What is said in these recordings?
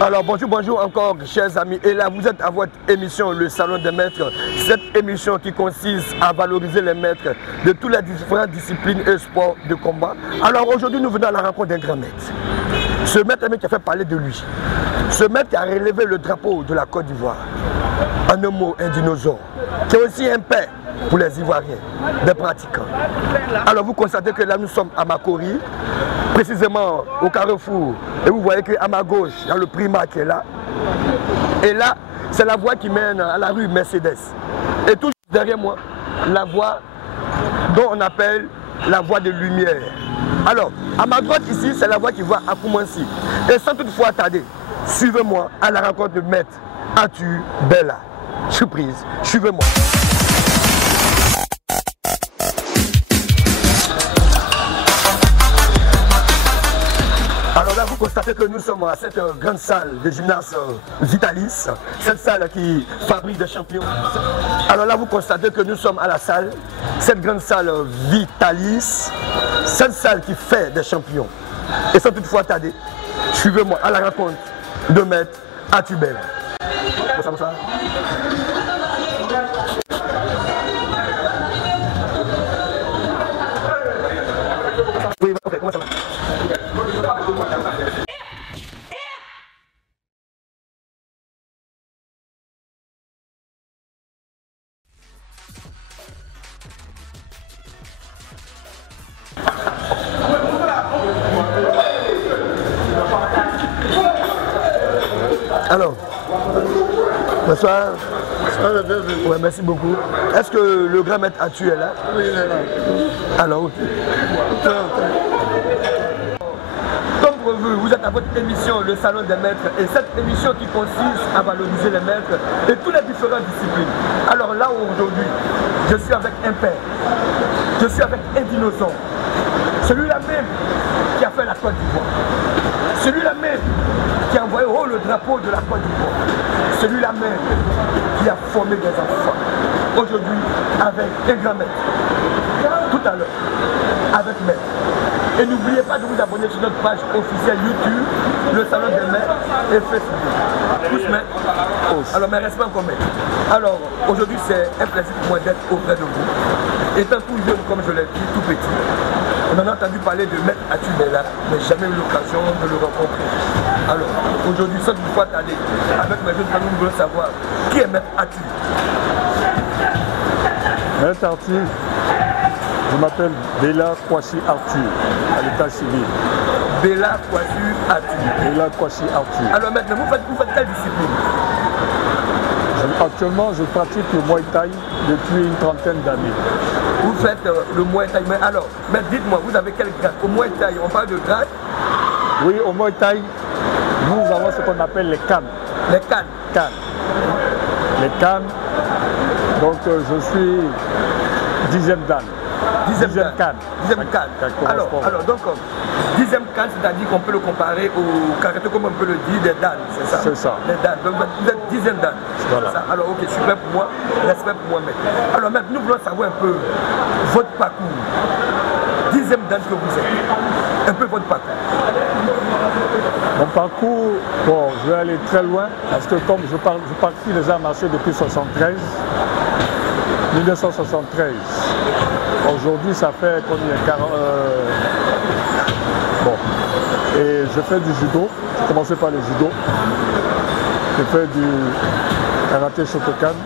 Alors bonjour encore chers amis, et là vous êtes à votre émission Le Salon des Maîtres, cette émission qui consiste à valoriser les maîtres de toutes les différentes disciplines et sports de combat. Alors aujourd'hui nous venons à la rencontre d'un grand maître, ce maître qui a fait parler de lui, ce maître qui a relevé le drapeau de la Côte d'Ivoire, en un mot un dinosaure, qui est aussi un père pour les Ivoiriens, des pratiquants. Alors vous constatez que là nous sommes à Makori, précisément au Carrefour, et vous voyez qu'à ma gauche, il y a le Prima qui est là, et là, c'est la voie qui mène à la rue Mercedes. Et tout derrière moi, la voie dont on appelle la voie de lumière. Alors, à ma droite ici, c'est la voie qui va à Koumansi. Et sans toutefois tarder, suivez-moi à la rencontre de Maître Arthur Bella. Surprise, suivez-moi. Alors là, vous constatez que nous sommes à cette grande salle de gymnase Vitalis, cette salle qui fabrique des champions. Alors là, vous constatez que nous sommes à la salle, cette grande salle Vitalis, cette salle qui fait des champions. Et sans toutefois tarder, suivez-moi à la rencontre de Maître Arthur Bella. Ça. Oui, ok, comment ça va? Alors, bonsoir. Ouais, merci beaucoup. Est-ce que le grand maître Arthur est là? Oui, il est là. Alors, ok. Comme vous êtes à votre émission Le Salon des Maîtres, et cette émission qui consiste à valoriser les maîtres et toutes les différentes disciplines. Alors là aujourd'hui, je suis avec un père, je suis avec un dinosaure, celui-là même qui a fait la Côte d'Ivoire, celui-là même qui a envoyé haut le drapeau de la Côte d'Ivoire, celui-là même qui a formé des enfants. Aujourd'hui, avec un grand maître, tout à l'heure, avec maître. Et n'oubliez pas de vous abonner sur notre page officielle YouTube, Le Salon des Maîtres et Facebook. Tous maîtres. Alors, mes respects encore maîtres. Alors, aujourd'hui, c'est un plaisir pour moi d'être auprès de vous. Étant tout jeune, comme je l'ai dit, tout petit, on en a entendu parler de Maître Arthur Bella, mais jamais eu l'occasion de le rencontrer. Alors, aujourd'hui, sans une fois tarder, avec mes jeunes familles, nous voulons savoir qui est Maître Arthur. Maître Arthur, je m'appelle Bella Kwasi Arthur, à l'état civil. Bella Kwasi Arthur. Bella Kwasi Arthur. Alors maintenant, vous faites quelle discipline? Actuellement, je pratique le Muay Thai depuis une trentaine d'années. Vous faites le Muay Thai, mais alors, dites-moi, vous avez quel grade? Au Muay Thai, on parle de grade? Oui, au Muay Thai, nous avons ce qu'on appelle les cannes. Les cannes? Cannes. Les cannes, donc je suis 10e dan. 10e canne. 10e canne. Alors donc, 10e canne, c'est-à-dire qu'on peut le comparer au karaté, comme on peut le dire, des dan, c'est ça? C'est ça. Les dan. Donc vous êtes 10e dan. Voilà. Ça. Alors ok, super pour moi, respect pour moi, maître. Alors maintenant, nous voulons savoir un peu votre parcours. 10e dan que vous êtes. Un peu votre parcours. Mon parcours, bon, je vais aller très loin, parce que comme je pratique les arts martiaux depuis 1973. Aujourd'hui, ça fait combien? Bon. Et je fais du judo. J'ai commencé par le judo. Je fais du karaté Shotokan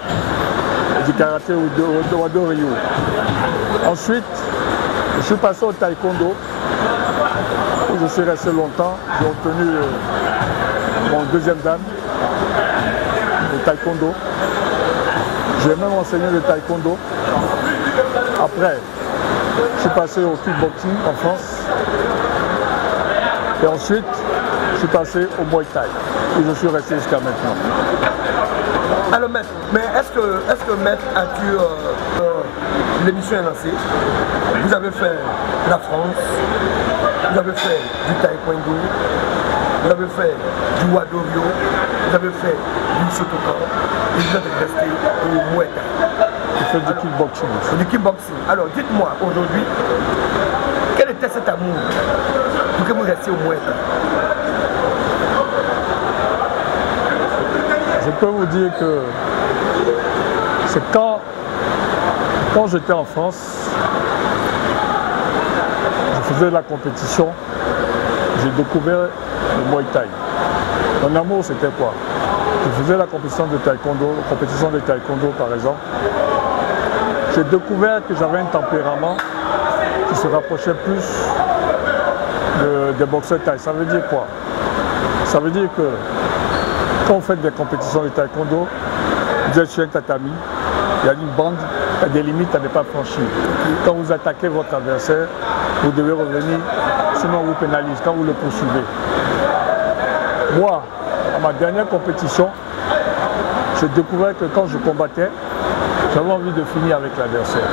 et du karaté Wado Ryu. Ensuite, je suis passé au taekwondo, où je suis resté longtemps. J'ai obtenu mon 2e dan, le taekwondo. J'ai même enseigné le taekwondo. Après, je suis passé au kickboxing en France. Et ensuite, je suis passé au Muay Thai, où je suis resté jusqu'à maintenant. Alors maître, mais est-ce que maître Arthur, l'émission est lancée, vous avez fait la France, vous avez fait du taekwondo, vous avez fait du Wadorio, vous avez fait du Shotokan, et vous êtes resté au Muay Thai. Je fais du kickboxing. Du kickboxing. Alors dites-moi aujourd'hui, quel était cet amour pour que vous restiez au Muay Thai? Je peux vous dire que c'est quand j'étais en France, je faisais de la compétition, j'ai découvert le Muay Thai. Mon amour, c'était quoi? Je faisais la compétition de taekwondo par exemple. J'ai découvert que j'avais un tempérament qui se rapprochait plus des boxeurs thaï. Ça veut dire quoi? Ça veut dire que quand vous faites des compétitions de taekwondo, vous êtes sur un tatami, il y a une bande, il y a des limites à ne pas franchir. Quand vous attaquez votre adversaire, vous devez revenir, sinon on vous pénalise quand vous le poursuivez. Moi, à ma dernière compétition, j'ai découvert que quand je combattais, j'avais envie de finir avec l'adversaire.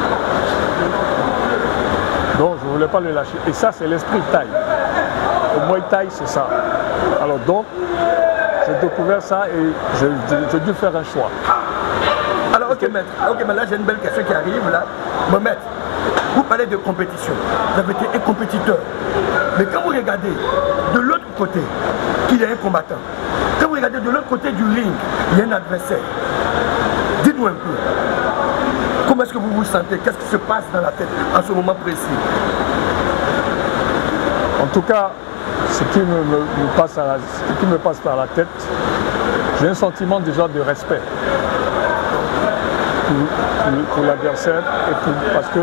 Donc je ne voulais pas le lâcher. Et ça, c'est l'esprit thaï. Le Muay Thai, c'est ça. Alors donc, j'ai découvert ça et j'ai dû faire un choix. Alors ok maître, mais là j'ai une belle question qui arrive là. Mon maître, vous parlez de compétition, vous avez été un compétiteur. Mais quand vous regardez de l'autre côté qu'il y a un combattant, quand vous regardez de l'autre côté du ring, il y a un adversaire, dites-nous un peu, comment est-ce que vous vous sentez? Qu'est-ce qui se passe dans la tête en ce moment précis? En tout cas, ce qui me passe par la tête, j'ai un sentiment déjà de respect pour l'adversaire et parce que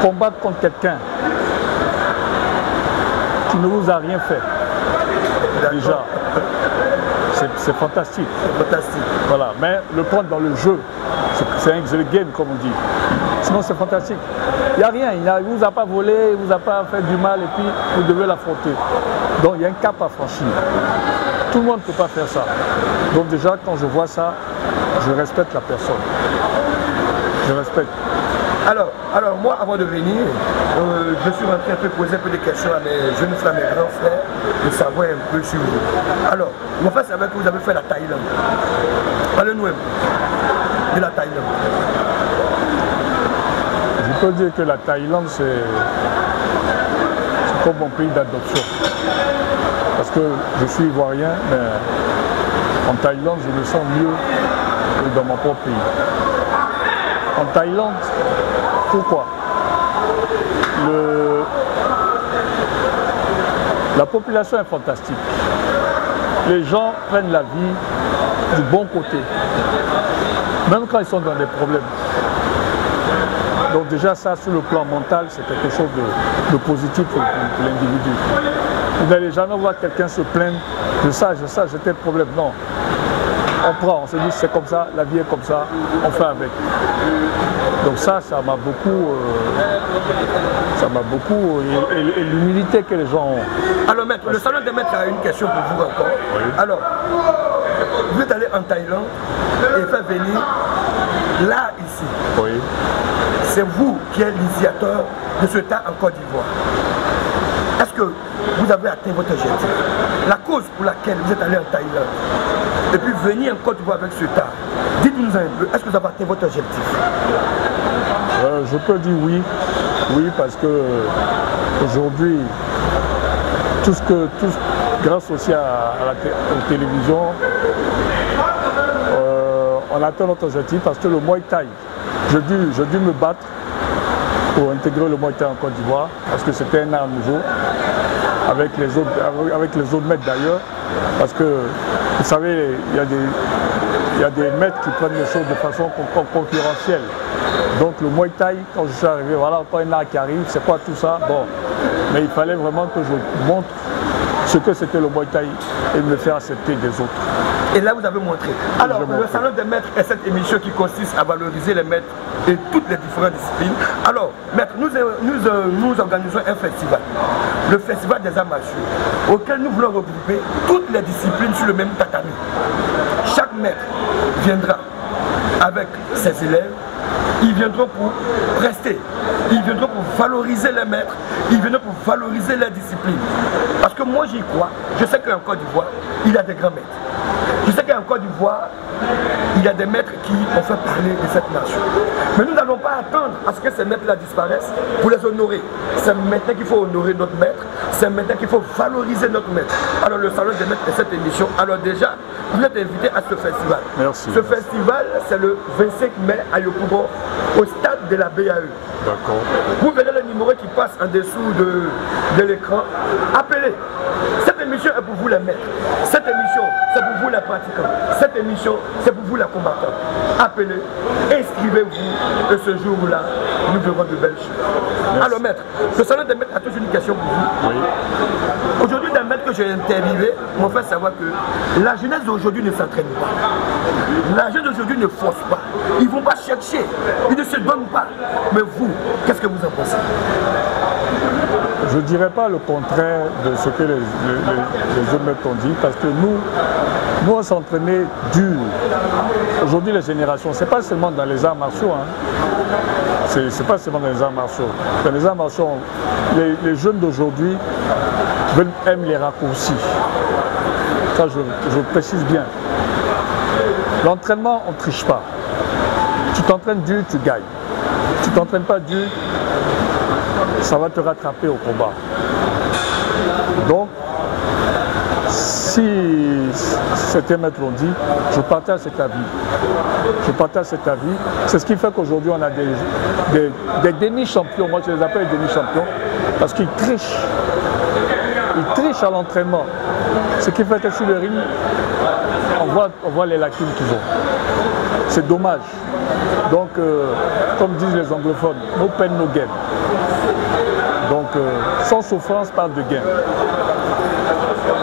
combattre contre quelqu'un qui ne vous a rien fait, déjà, c'est fantastique. C'est fantastique. Voilà, mais le prendre dans le jeu, c'est le game comme on dit. Sinon c'est fantastique. Il n'y a rien, il ne vous a pas volé, il ne vous a pas fait du mal et puis vous devez l'affronter. Donc il y a un cap à franchir. Tout le monde ne peut pas faire ça. Donc déjà quand je vois ça, je respecte la personne. Je respecte. Alors moi, avant de venir, je suis rentré un peu poser un peu des questions à mes jeunes frères, mes grands frères, de savoir un peu sur vous. Alors, on va faire avec vous avez fait la Thaïlande. Parlez-nous un peu de la Thaïlande. Je peux dire que la Thaïlande, c'est comme mon pays d'adoption. Parce que je suis ivoirien, mais en Thaïlande, je me sens mieux que dans mon propre pays. En Thaïlande, pourquoi? La population est fantastique. Les gens prennent la vie du bon côté, même quand ils sont dans des problèmes. Donc déjà ça, sur le plan mental, c'est quelque chose de positif pour l'individu. Vous n'allez jamais voir quelqu'un se plaindre de ça, j'ai tel problème. Non. On prend, on se dit c'est comme ça, la vie est comme ça, on fait avec. Donc ça m'a beaucoup, et l'humilité que les gens ont. Alors maître, le salon des maîtres a une question pour vous encore. Oui. Alors, vous êtes allé en Thaïlande et fait venir là, ici. Oui. C'est vous qui êtes l'initiateur de ce tas en Côte d'Ivoire. Est-ce que vous avez atteint votre objectif? La cause pour laquelle vous êtes allé en Thaïlande et puis venir en Côte d'Ivoire avec ce tas, dites-nous un peu, est-ce que vous avez atteint votre objectif? Je peux dire oui. Oui, parce que aujourd'hui, grâce aussi aux télévisions, on atteint notre objectif parce que le Muay Thai, j'ai dû me battre pour intégrer le Muay Thai en Côte d'Ivoire parce que c'était un art nouveau avec les autres maîtres d'ailleurs, parce que vous savez, il y a des maîtres qui prennent les choses de façon concurrentielle. Donc le Muay Thai, quand je suis arrivé, voilà encore un art qui arrive, c'est quoi tout ça? Bon, mais il fallait vraiment que je montre ce que c'était le Muay Thai et me faire accepter des autres. Et là, vous avez montré. Alors, le Salon des maîtres est cette émission qui consiste à valoriser les maîtres et toutes les différentes disciplines. Alors, maître, nous organisons un festival, le Festival des arts martiaux, auquel nous voulons regrouper toutes les disciplines sur le même tatami. Chaque maître viendra avec ses élèves Ils viendront pour rester. Ils viendront pour valoriser les maîtres. Ils viendront pour valoriser la discipline. Parce que moi, j'y crois. Je sais qu'en Côte d'Ivoire, il y a des grands maîtres. Je sais qu'en Côte d'Ivoire, il y a des maîtres qui ont fait parler de cette nation. Mais nous n'allons pas attendre à ce que ces maîtres-là disparaissent pour les honorer. C'est maintenant qu'il faut honorer notre maître. C'est maintenant qu'il faut valoriser notre maître. Alors le salon des maîtres et cette émission, alors déjà, vous êtes invités à ce festival. Merci. Ce festival, c'est le 25 mai à Yopougon, au stade de la BAE. D'accord. Vous verrez le numéro qui passe en dessous de l'écran. Appelez. Cette émission est pour vous les maîtres. Cette émission, c'est pour vous les pratiquants. Cette émission, c'est pour vous les combattants. Appelez, inscrivez-vous et ce jour-là, nous verrons de belles choses. Merci. Alors maître, le salon des maîtres a toujours une question pour vous. Oui. Aujourd'hui, des maîtres que j'ai interviewés m'ont fait savoir que la jeunesse d'aujourd'hui ne s'entraîne pas. La jeunesse d'aujourd'hui ne force pas. Ils ne vont pas chercher. Ils ne se donnent pas. Mais vous, qu'est-ce que vous en pensez? Je ne dirais pas le contraire de ce que les autres maîtres ont dit, parce que nous on s'entraînait dur. Aujourd'hui, les générations, ce n'est pas seulement dans les arts martiaux. Hein. C'est pas seulement dans les arts martiaux. Dans les arts martiaux, les jeunes d'aujourd'hui aiment les raccourcis. Ça, je précise bien. L'entraînement, on ne triche pas. Tu t'entraînes dur, tu gagnes. Tu ne t'entraînes pas dur, ça va te rattraper au combat. Donc, si certains maîtres l'ont dit, je partage cet avis. Je partage cet avis. C'est ce qui fait qu'aujourd'hui, on a des demi-champions. Moi, je les appelle demi-champions parce qu'ils trichent. Ils trichent à l'entraînement. Ce qui fait que sur le ring, on voit les lacunes qu'ils ont. C'est dommage. Donc, comme disent les anglophones, no pain, no gain. Donc, sans souffrance, parle de gain.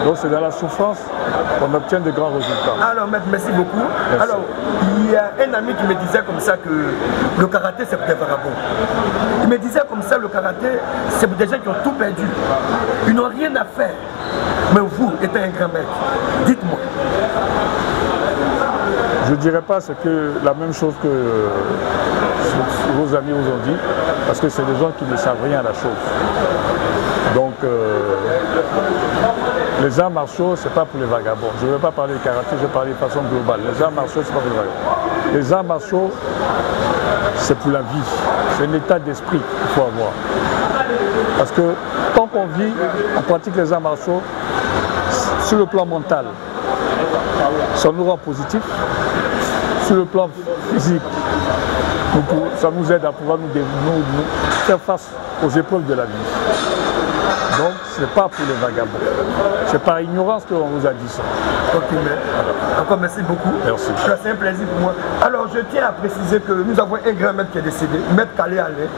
Donc, c'est dans la souffrance qu'on obtient de grands résultats. Alors, maître, merci beaucoup. Merci. Alors, il y a un ami qui me disait comme ça que le karaté, c'est pour des vagabonds. Il me disait comme ça, le karaté, c'est pour des gens qui ont tout perdu. Ils n'ont rien à faire. Mais vous, étant un grand maître, dites-moi. Je ne dirais pas la même chose que vos amis vous ont dit, parce que c'est des gens qui ne savent rien à la chose. Donc, les arts martiaux, ce n'est pas pour les vagabonds. Je ne vais pas parler de karaté, je vais parler de façon globale. Les arts martiaux, ce n'est pas pour les vagabonds. Les arts martiaux, c'est pour la vie. C'est un état d'esprit qu'il faut avoir. Parce que tant qu'on vit, on pratique les arts martiaux sur le plan mental. Ça nous rend positif. Sur le plan physique, ça nous aide à pouvoir nous faire face aux épreuves de la vie. Donc, ce n'est pas pour les vagabonds. C'est par ignorance qu'on vous a dit ça. Ok, mais encore merci beaucoup. Merci. C'est un plaisir pour moi. Alors, je tiens à préciser que nous avons un grand maître qui est décédé, Maître Calé Alain,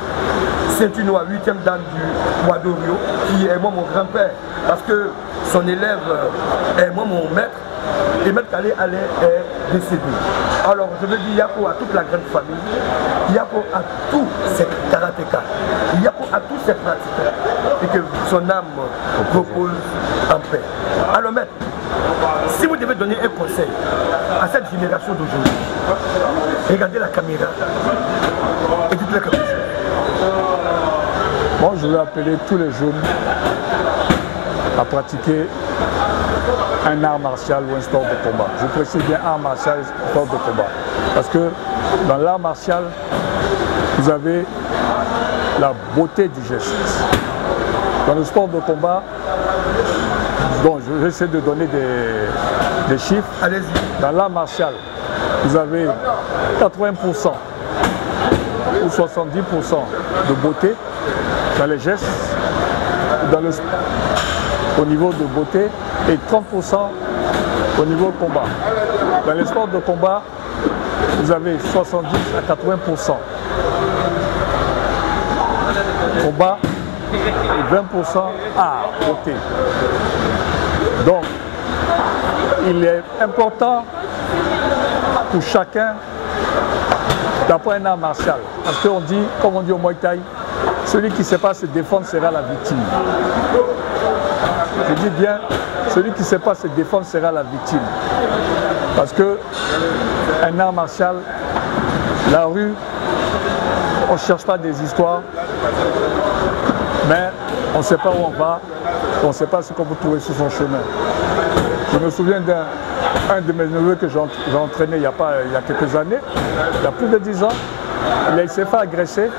ceinture noire, 8e dan du Wadorio, qui est moi mon grand-père, parce que son élève est moi mon maître. Et Maître Calé Alain est décédé. Alors je veux dire Yako à toute la grande famille, Yako à tous ces karatékas, Yako à tous ces pratiquants, et que son âme repose en paix. Alors maître, si vous devez donner un conseil à cette génération d'aujourd'hui, regardez la caméra et dites-le quelque chose. Moi, je vais appeler tous les jeunes à pratiquer un art martial ou un sport de combat. Je précise bien art martial et sport de combat. Parce que dans l'art martial, vous avez la beauté du geste. Dans le sport de combat, bon, je vais essayer de donner des chiffres. Allez-y. Dans l'art martial, vous avez 80% ou 70% de beauté dans les gestes, au niveau de beauté, et 30% au niveau de combat. Dans les sports de combat, vous avez 70 à 80% combat et 20% art, beauté. Donc, il est important pour chacun d'apprendre un art martial. Parce qu'on dit, comme on dit au Muay Thai, celui qui ne sait pas se défendre sera la victime. Je dis bien, celui qui ne sait pas se défendre sera la victime. Parce que un art martial, La rue, on ne cherche pas des histoires, mais on ne sait pas où on va, on ne sait pas ce qu'on peut trouver sur son chemin. Je me souviens d'un de mes neveux que j'ai entraîné il y a quelques années, il y a plus de 10 ans. Il s'est fait agresser.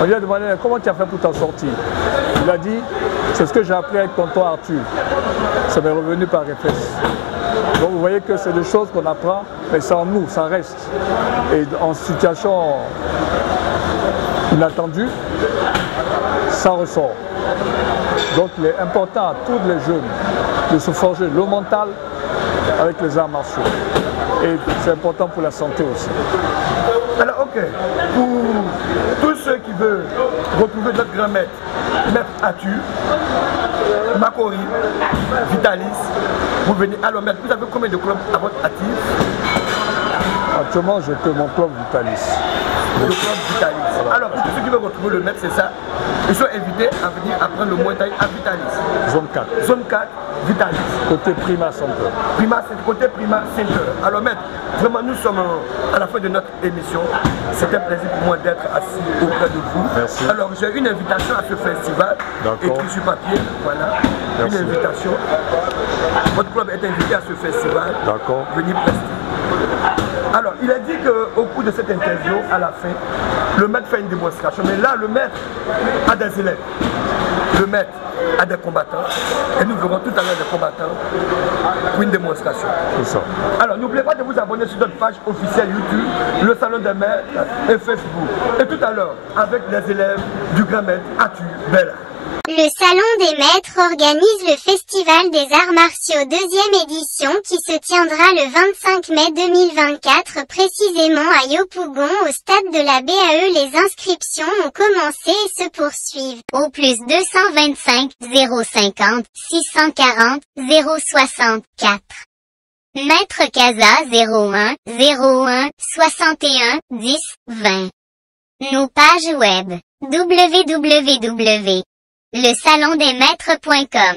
On lui a demandé comment tu as fait pour t'en sortir. Il a dit, c'est ce que j'ai appris avec tonton Arthur. Ça m'est revenu par réflexe. Donc vous voyez que c'est des choses qu'on apprend, mais c'est en nous, ça reste. Et en situation inattendue, ça ressort. Donc il est important à tous les jeunes de se forger le mental avec les arts martiaux. Et c'est important pour la santé aussi. Alors ok, pour tous ceux qui veulent retrouver notre grand maître, Maître Arthur, Makori, Vitalis, vous venez. Alors maître, vous avez combien de clubs à votre actif? Actuellement, j'ai que mon club Vitalis. Le club Vitalis. Voilà. Alors pour tous ceux qui veulent retrouver le maître, c'est ça. Ils sont invités à venir apprendre le Muay Thai à Vitalis. Zone 4. Zone 4, Vitalis. Côté Prima Center. Côté Prima Center. Alors maître, vraiment nous sommes à la fin de notre émission. C'est un plaisir pour moi d'être assis auprès de vous. Merci. Alors j'ai une invitation à ce festival. Écrit sur papier. Voilà. Merci. Une invitation. Votre club est invité à ce festival. D'accord. Venez prester. Alors, il a dit qu'au cours de cette interview, à la fin, le maître fait une démonstration. Mais là, le maître a des élèves. Le maître a des combattants. Et nous verrons tout à l'heure des combattants pour une démonstration. C'est ça. Alors, n'oubliez pas de vous abonner sur notre page officielle YouTube, le Salon des Maîtres et Facebook. Et tout à l'heure, avec les élèves du grand maître Arthur Bella. Le Salon des Maîtres organise le Festival des Arts Martiaux 2e édition qui se tiendra le 25 mai 2024 précisément à Yopougon au stade de la BAE. Les inscriptions ont commencé et se poursuivent au plus 225 050 640 064. Maître Casa 01 01 61 10 20. Nos pages web www.lesalondesmaîtres.com